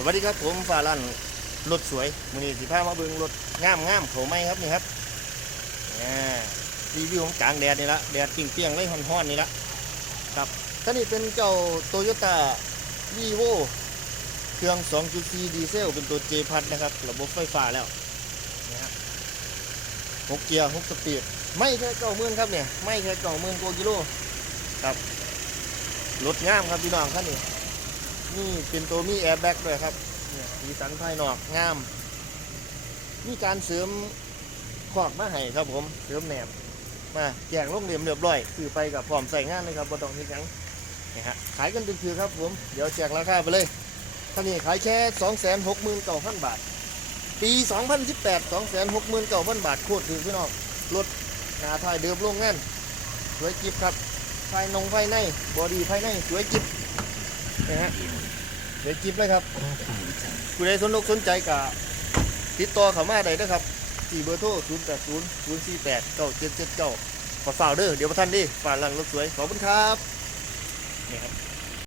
สวัสดีครับผมฟาลันรถสวยมือนี้สิพามาเบิงรถงามงามๆเขาไหมครับนี่ครับอ่ารีวิวของกลางแดดนี่ละแดดเปรี้ยงๆเลยฮ้อนๆนี่ละครับท่านี้เป็นเจ้าโตโยต้าวีโวเครื่อง 2.4 ดีเซล เป็นตัว J พัดนะครับ ระบบไฟฟ้าแล้วนะฮะหกเกียร์หกสปีด ไม่แค่เก้ามื่นครับเนี่ย ไม่แค่เก้าหมื่นกว่ากิโล ครับ รถงามครับพี่น้องครับนี่ นี่เป็นตัวมีแอร์แบ็กด้วยครับมีสีสันภายนอกงาม มีการเสริมขอกมาให้ครับผมเสริมแหนบมาแจกลงเหลี่ยมเรียบร้อยคือไปกับพร้อมใส่งานเลยครับบ่ต้องเฮ็ดยังนี่ฮะขายกันเป็นคือครับผมเดี๋ยวแจกราคาไปเลยท่านี้ขายแค่269,000บาท ปี2018 269,000บาทโคตรถือพี่น้องรถหน้าทายเดิมโรงงานสวยจิบครับภายนงภายในบอดี้ภายในสวยจิบ นะฮะเดี๋ยวจิบเลยครับผู้ใดสนอกสนใจกับติดต่อเข้ามาได้นะครับที่เบอร์โทร0 8 0 0 4 8 9 7 7 9ขอฝ่ากเด้อเดี๋ยวมาท่านดิฝ่าหลังรถสวย ขอบคุณครับนี่ครับ